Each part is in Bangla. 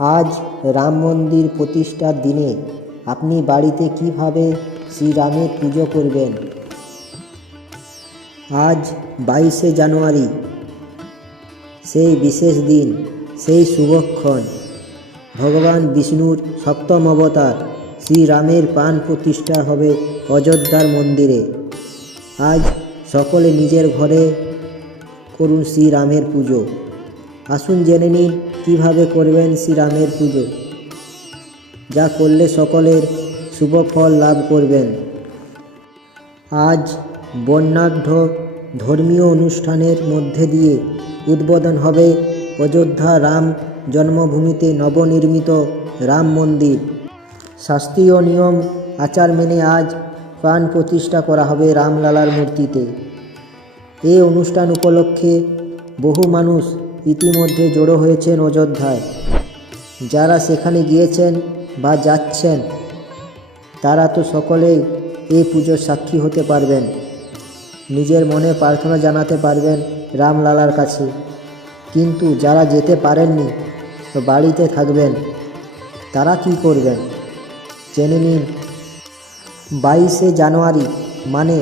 আজ রাম মন্দির প্রতিষ্ঠার দিনে আপনি বাড়িতে কিভাবে শ্রীরামের পুজো করবেন। আজ 22শে জানুয়ারি, সেই বিশেষ দিন, সেই শুভক্ষণ। ভগবান বিষ্ণুর সপ্তম অবতার শ্রীরামের প্রাণ প্রতিষ্ঠা হবে অযোধ্যার মন্দিরে। আজ সকলে নিজের ঘরে করুন শ্রীরামের পুজো। আসুন জেনে নিন কীভাবে করবেন শ্রীরামের পুজো, যা করলে সকলের শুভ ফল লাভ করবেন। আজ বর্ণাঢ্য ধর্মীয় অনুষ্ঠানের মধ্যে দিয়ে উদ্বোধন হবে অযোধ্যা রাম জন্মভূমিতে নবনির্মিত রাম মন্দির। শাস্ত্রীয় নিয়ম আচার মেনে আজ প্রাণ প্রতিষ্ঠা করা হবে রামলালার মূর্তিতে। এই অনুষ্ঠান উপলক্ষে বহু মানুষ ইতিমধ্যে জড়ো হয়েছেন অযোধ্যায়। যারা সেখানে গিয়েছেন বা যাচ্ছেন তারা তো সকলেই এই পুজোর সাক্ষী হতে পারবেন, নিজের মনে প্রার্থনা জানাতে পারবেন রামলালার কাছে। কিন্তু যারা যেতে পারেননি, তো বাড়িতে থাকবেন, তারা কি করবেন জেনে নিন। 22শে জানুয়ারি মানে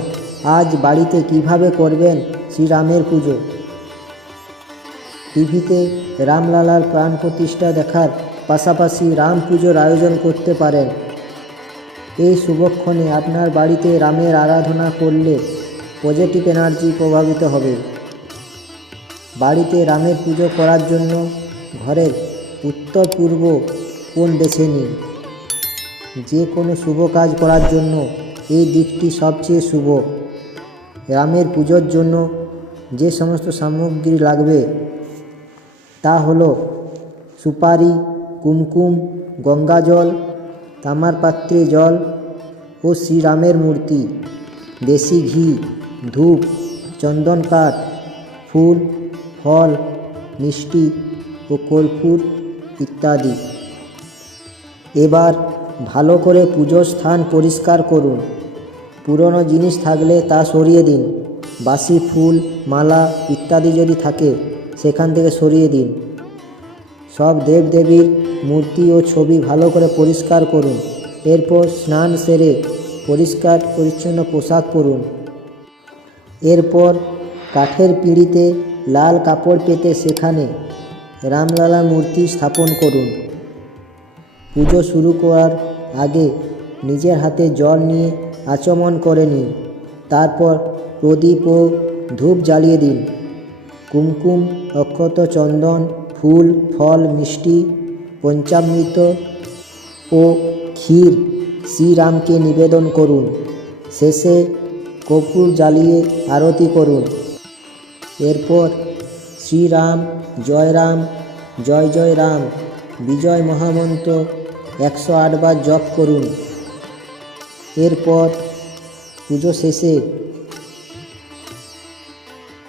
আজ বাড়িতে কিভাবে করবেন শ্রীরামের পুজো। টিভিতে রামলালার প্রাণ প্রতিষ্ঠা দেখার পাশাপাশি রাম পুজোর আয়োজন করতে পারেন। এই শুভক্ষণে আপনার বাড়িতে রামের আরাধনা করলে পজিটিভ এনার্জি প্রভাবিত হবে। বাড়িতে রামের পুজো করার জন্য ঘরের উত্তর পূর্ব কোণ বেছে নিন। যে কোনো শুভ কাজ করার জন্য এই দিকটি সবচেয়ে শুভ। রামের পুজোর জন্য যে সমস্ত সামগ্রী লাগবে তা হলো সুপারি, কুমকুম, গঙ্গা জল, তামার পাত্রে জল ও শ্রীরামের মূর্তি, দেশি ঘি, ধূপ, চন্দন কাঠ, ফুল, ফল, মিষ্টি ও কর্পূর ইত্যাদি। এবার ভালো করে পুজোর স্থান পরিষ্কার করুন। পুরনো জিনিস থাকলে তা সরিয়ে দিন। বাসি ফুল, মালা ইত্যাদি যদি থাকে সেখান থেকে সরিয়ে দিন। সব দেবদেবীর মূর্তি ও ছবি ভালো করে পরিষ্কার করুন। এরপর স্নান সেরে পরিষ্কার পরিচ্ছন্ন পোশাক পরুন। এরপর কাঠের পিঁড়িতে লাল কাপড় পেতে সেখানে রামলালার মূর্তি স্থাপন করুন। পুজো শুরু করার আগে নিজের হাতে জল নিয়ে আচমন করে নিন। তারপর প্রদীপ ও ধূপ জ্বালিয়ে দিন। কুমকুম, অক্ষত, চন্দন, ফুল, ফল, মিষ্টি, পঞ্চামৃত ও ক্ষীর শ্রীরামকে নিবেদন করুন। শেষে কর্পূর জ্বালিয়ে আরতি করুন। এরপর শ্রীরাম জয় রাম, জয় জয় রাম, বিজয় মহামন্ত্র 108 বার জপ করুন। এরপর পুজো শেষে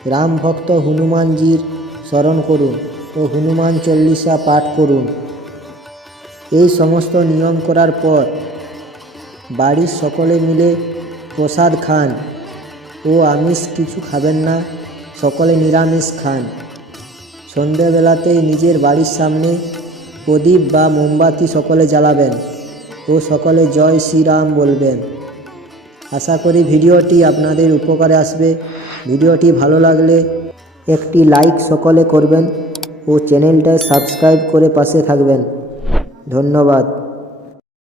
রাম ভক্ত হনুমানজির স্মরণ করুন ও হনুমান চল্লিশা পাঠ করুন। এই সমস্ত নিয়ম করার পর বাড়ির সকলে মিলে প্রসাদ খান ও আমিষ কিছু খাবেন না, সকলে নিরামিষ খান। সন্ধ্যেবেলাতেই নিজের বাড়ির সামনে প্রদীপ বা মোমবাতি সকলে জ্বালাবেন ও সকলে জয় শ্রীরাম বলবেন। আশা করি ভিডিওটি আপনাদের উপকারে আসবে। ভিডিওটি ভালো লাগলে একটি লাইক সকলে করবেন ও চ্যানেলটা সাবস্ক্রাইব করে পাশে থাকবেন। ধন্যবাদ।